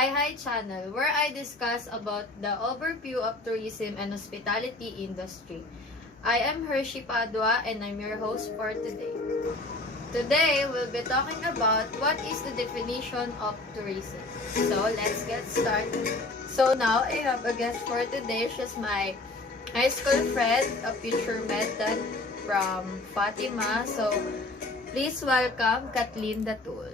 Hi channel, where I discuss about the overview of tourism and hospitality industry. I am Hershey Padua and I'm your host for today. Today, we'll be talking about what is the definition of tourism. So, let's get started. So now, I have a guest for today. She's my high school friend, a future meddan from Fatima. So, please welcome Kathleen Datul.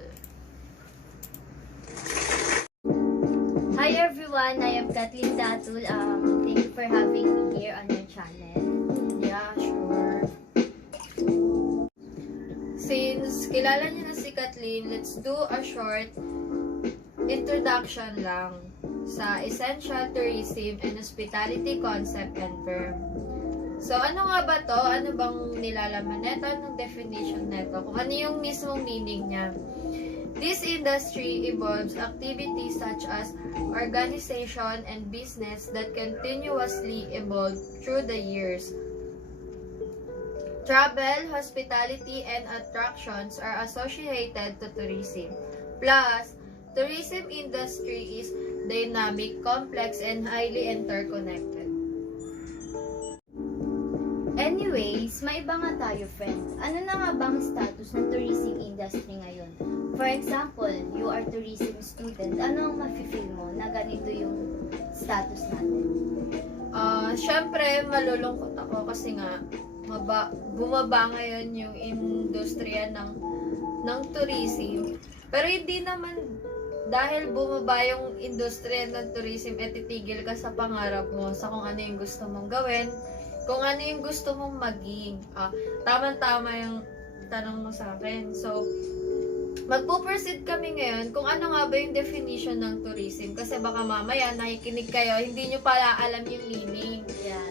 Hi everyone, I am Kathleen Datul. Thank you for having me here on your channel. Yeah, sure. Since kilala niyo na si Kathleen, let's do a short introduction lang sa essential tourism and hospitality concept and term. So, ano nga ba to? Ano bang nilalaman neto? Anong definition neto? Kung ano yung mismong meaning niya. This industry involves activities such as organization and business that continuously evolve through the years. Travel, hospitality, and attractions are associated to tourism. Plus, tourism industry is dynamic, complex, and highly interconnected. Anyways, may iba nga tayo friends. Ano na nga bang status ng tourism industry ngayon? For example, you are tourism student. Ano ang mafe-feel mo na ganito yung status natin? Syempre, malulungkot ako kasi nga bumaba ngayon yung industriya ng tourism. Pero hindi naman dahil bumaba yung industriya ng tourism titigil ka sa pangarap mo, sa kung ano yung gusto mong gawin, kung ano yung gusto mong maging. Tama-tama yung tanong mo sa akin. So, magpo-proceed kami ngayon kung ano nga ba yung definition ng tourism. Kasi baka mamaya nakikinig kayo, hindi nyo pala alam yung meaning. Yeah.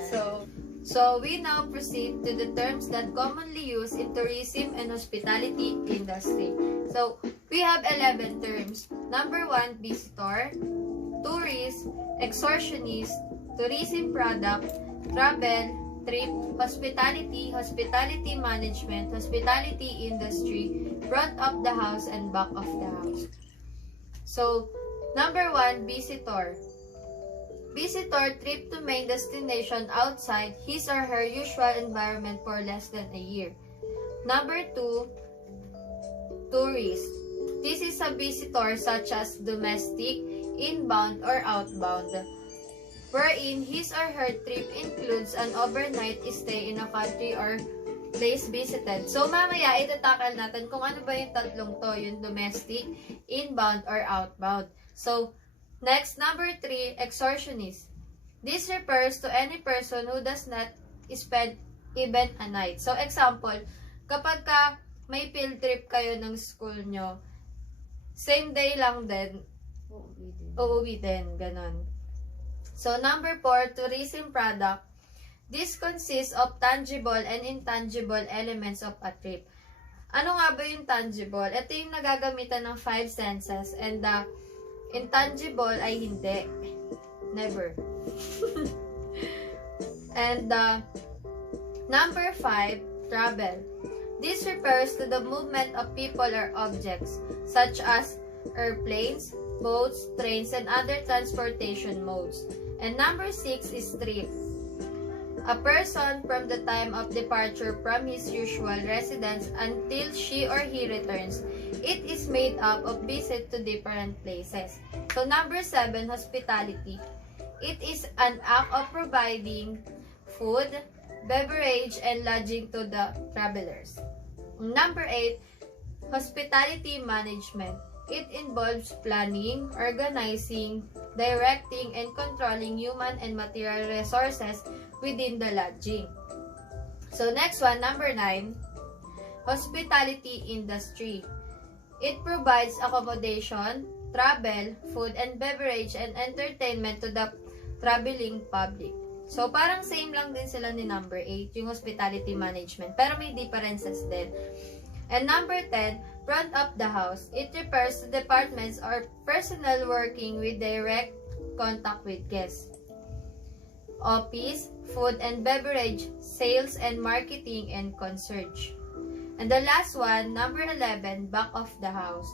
So we now proceed to the terms that commonly used in tourism and hospitality industry. So, we have 11 terms. Number 1, visitor, tourist, excursionist, tourism product, travel, trip, hospitality, hospitality management, hospitality industry, front of the house, and back of the house. So, number 1, visitor. Visitor trip to main destination outside his or her usual environment for less than a year. Number 2, tourist. This is a visitor such as domestic, inbound, or outbound, wherein his or her trip includes an overnight stay in a country or place visited. So, mamaya, itatakal natin kung ano ba yung tatlong to, yung domestic, inbound, or outbound. So, next, number 3, excursionist. This refers to any person who does not spend even a night. So, example, kapag ka may field trip kayo ng school nyo, same day lang din, uuwi din, ganon. So, number 4, tourism product. This consists of tangible and intangible elements of a trip. Ano nga ba yung tangible? Ito yung nagagamitan ng 5 senses and the intangible ay hindi. Never. And number 5, travel. This refers to the movement of people or objects such as airplanes, boats, trains, and other transportation modes. And number 6 is trip. A person from the time of departure from his usual residence until she or he returns. It is made up of visit to different places. So number 7, hospitality. It is an act of providing food, beverage, and lodging to the travelers. Number 8, hospitality management. It involves planning, organizing, directing, and controlling human and material resources within the lodging. So next one, number 9, hospitality industry. It provides accommodation, travel, food and beverage, and entertainment to the traveling public. So parang same lang din sila ni number 8, yung hospitality management, pero may differences din. And number 10, front of the house. It refers to departments or personnel working with direct contact with guests. Office, food and beverage, sales and marketing, and concierge. And the last one, number 11, back of the house.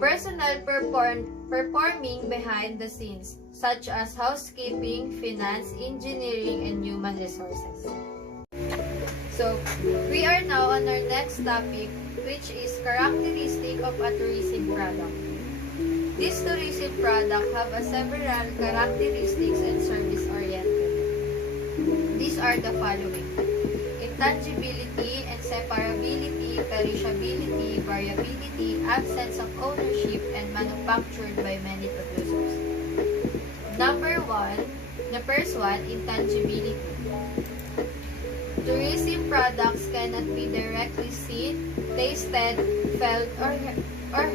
Personnel performing behind the scenes, such as housekeeping, finance, engineering, and human resources. So, we are now on our next topic, which is characteristic of a tourism product. This tourism product have a several characteristics and service-oriented. These are the following: intangibility and separability, perishability, variability, absence of ownership, and manufactured by many producers. Number one, the first one, intangibility. Tourism products cannot be directly seen, tasted, felt, or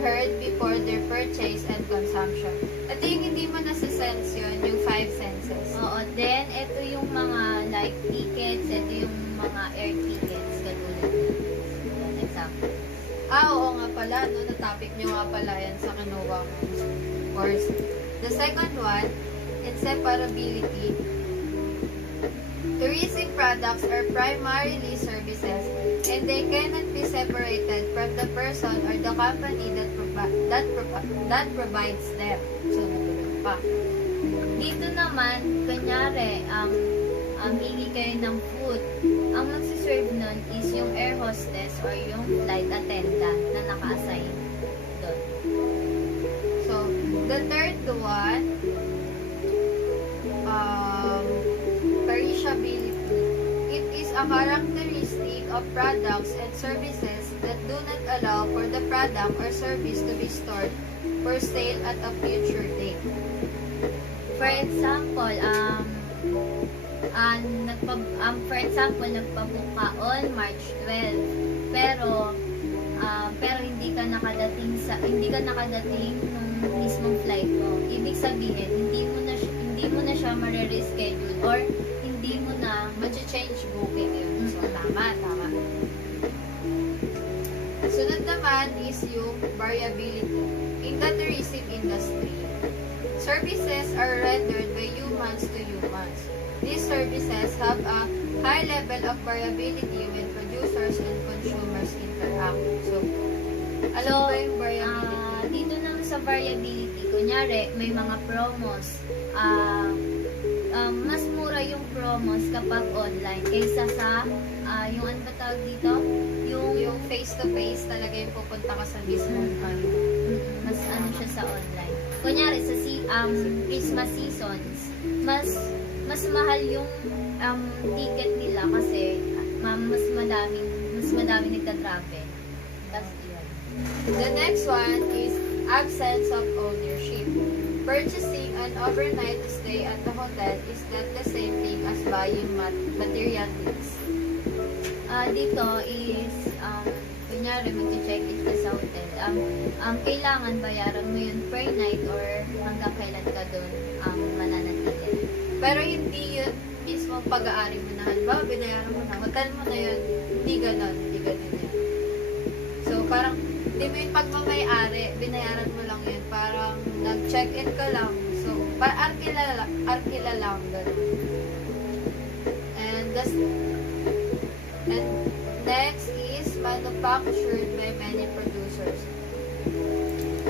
heard before their purchase and consumption. Ito yung hindi mo nasa-sense yun, yung five senses. Oo, then ito yung mga like tickets, ito yung mga air tickets, katulad yan, example. Oo nga pala, no? Na-topic nyo nga pala yan sa kinuha mo course. The second one, inseparability. Tourism products are primarily services and they cannot be separated from the person or the company that provides them. So, natuloy pa. Dito naman, kunyari, hingi kayo ng food. Ang magsiserve nun is yung air hostess or yung flight attendant na naka-assign doon. So, the third one, perishability. It is a characteristic of products and services that do not allow for the product or service to be stored for sale at a future date. For example, nagpabook ka on March 12, pero hindi ka nakadating nung mismong flight mo. Ibig sabihin, hindi mo na siya ma-reschedule or hindi mo na Change booking yun. So, tama. Sunod naman is yung variability. In the tourism industry, services are rendered by humans to humans. These services have a high level of variability when producers and consumers interact. So, alam mo ba yung variability? Dito naman sa variability, kunyari, may mga promos. Mas mura yung promos kapag online kaysa sa yung ano ba tawag dito? Yung face-to-face talaga yung pupunta ka sa mismong Mas ano siya sa online. Kunyari sa Christmas seasons, mas mahal yung ticket nila kasi mas madaming nagta-travel. That's yun. The next one is absence of ownership. Purchasing an overnight stay at the hotel is not the same thing as buying material goods. Dito is, kunyari mag-check-in ka sa hotel. Kailangan bayaran mo yun per night or hanggang kailan ka doon mananatili. Pero hindi yun mismo pag-aari mo na. Halimbawa, binayaran mo na. Hotel mo na yun. Hindi ganon yun. So, parang, hindi mo yung pagmamay-ari. Binayaran mo lang yun. Parang, nag-check-in ka lang. So, arkila lang. Ganon. And next is manufactured by many producers.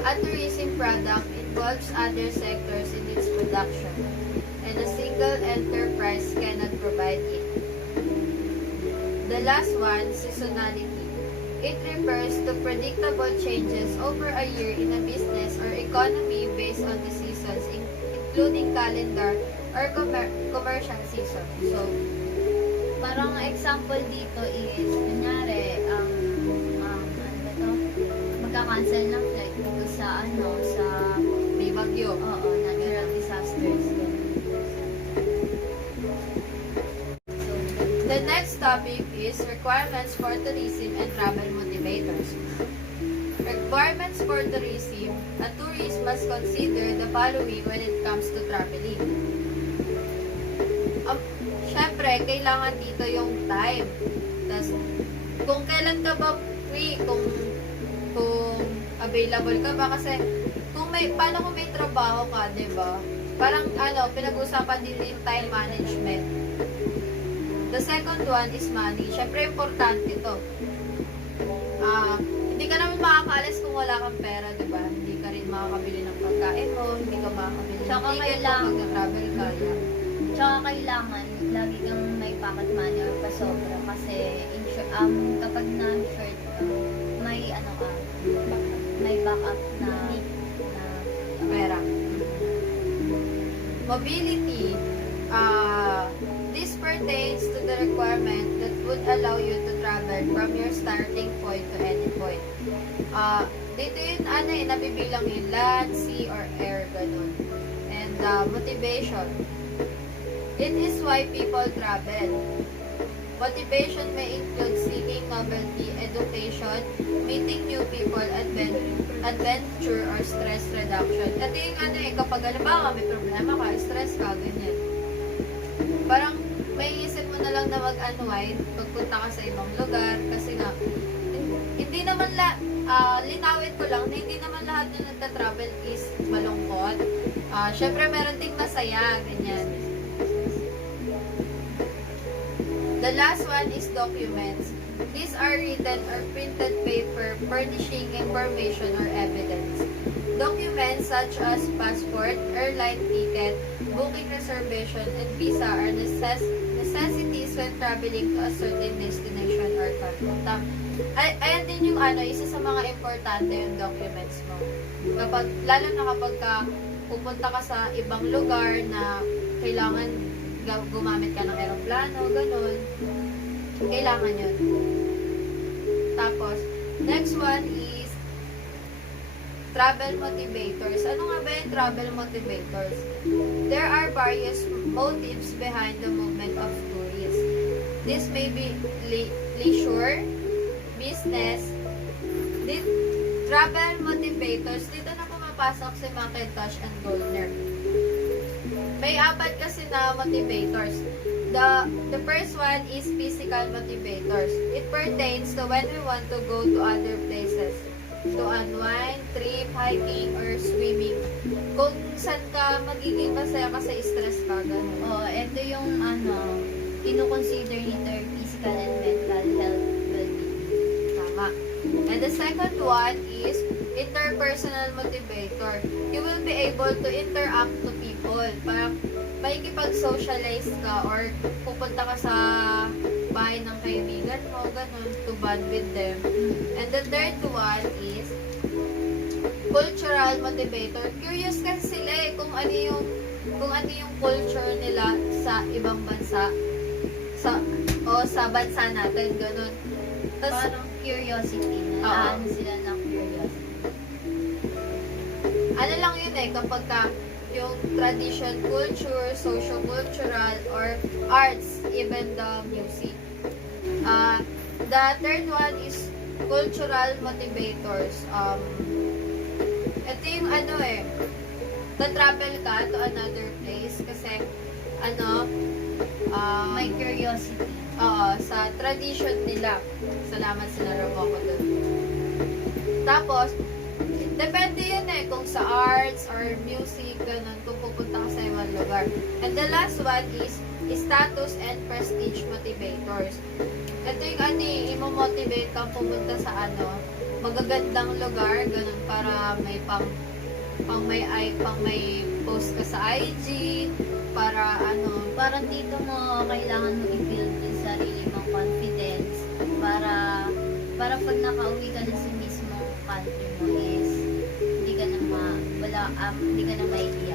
A tourism product involves other sectors in its production, and a single enterprise cannot provide it. The last one, seasonality. It refers to predictable changes over a year in a business or economy based on the seasons, including calendar or commercial season. So, parang example dito is, kunyari, magka-cancel ng flight dito sa may bagyo. Oo, natural disasters. The next topic is requirements for tourism and travel motivators. Requirements for tourism. A tourist must consider the following when it comes to traveling. Syempre, kailangan dito yung time. Tapos, kung kailan ka ba free, kung available ka ba, kasi paano kung may trabaho ka, diba? Parang, pinag-usapan din yung time management. The second one is money. Syempre, importante to. Hindi hindi ka naman makakaalis kung wala kang pera, di ba? Hindi ka rin makakabili ng pagkain mo, hindi ka makakabili ng Tsaka ticket mo kailangan- pag na-travel ka. Yeah. Tsaka kailangan lagi kang may pocket money or pasobra kasi kapag na-insured ka, may ano ka, may backup na Pera. Mobility. This pertains to the requirement that would allow you to travel from your starting point to any point. Dito yun, nabibilang yung land, sea, or air, ganun. And motivation. It is why people travel. Motivation may include seeking novelty, education, meeting new people, adventure, or stress reduction. Ito yung kapag halimbawa may problema ka, stress ka, ganyan. Parang may isip mo na lang na mag-unwind, pagpunta ka sa ibang lugar, kasi nga, hindi naman linawin ko lang na hindi naman lahat ng nagta-travel is malungkot. Syempre, meron ding masaya, ganyan. The last one is documents. These are written or printed paper furnishing information or evidence. Documents such as passport, airline ticket, booking reservation, and visa are necessities when traveling to a certain destination or country. Ayan din yung isa sa mga importante yung documents mo. Lalo na kapag pupunta ka sa ibang lugar na kailangan gumamit ka ng aeroplano, ganun. Kailangan yun. Tapos, next one is travel motivators. Ano nga ba yung travel motivators? There are various motives behind the movement of tourists. This may be leisure, business, travel motivators. Dito na pumapasok si Macintosh and Goldner. May apat kasi na motivators. The first one is physical motivators. It pertains to when we want to go to other places. To unwind, trip, hiking, or swimming. Kung saan ka magiging masaya kasi stress ka, gano'n. Ito yung ino-consider nito yung physical and mental health well-being. Tama. And the second one is interpersonal motivator. You will be able to interact to people. Parang makikipag-socialize ka or pupunta ka sa bahay ng kaibigan mo, ganun, to bond with them. And the third one is cultural motivator. Curious kasi sila kung ano yung culture nila sa ibang bansa. Sa bansa natin, ganun. Parang curiosity. Ano sila ng curiosity. Ano lang yun kapag yung tradition, culture, socio-cultural, or arts, even the music. The third one is cultural motivators. Ito yung travel ka to another place kasi May curiosity. sa tradition nila. Salamat sa narawa ko dun. Tapos, depende yun kung sa arts or music, ganun, kung pupunta ka sa ibang lugar. And the last one is status and prestige motivators. Ito yung imo-motivate kang pumunta sa magagandang lugar, ganun, para may may post ka sa IG, para Parang dito mo kailangan mo i-build yung sarili mong confidence para pag nakauwi ka na sa mismong country mo is hindi ka na maiiyak.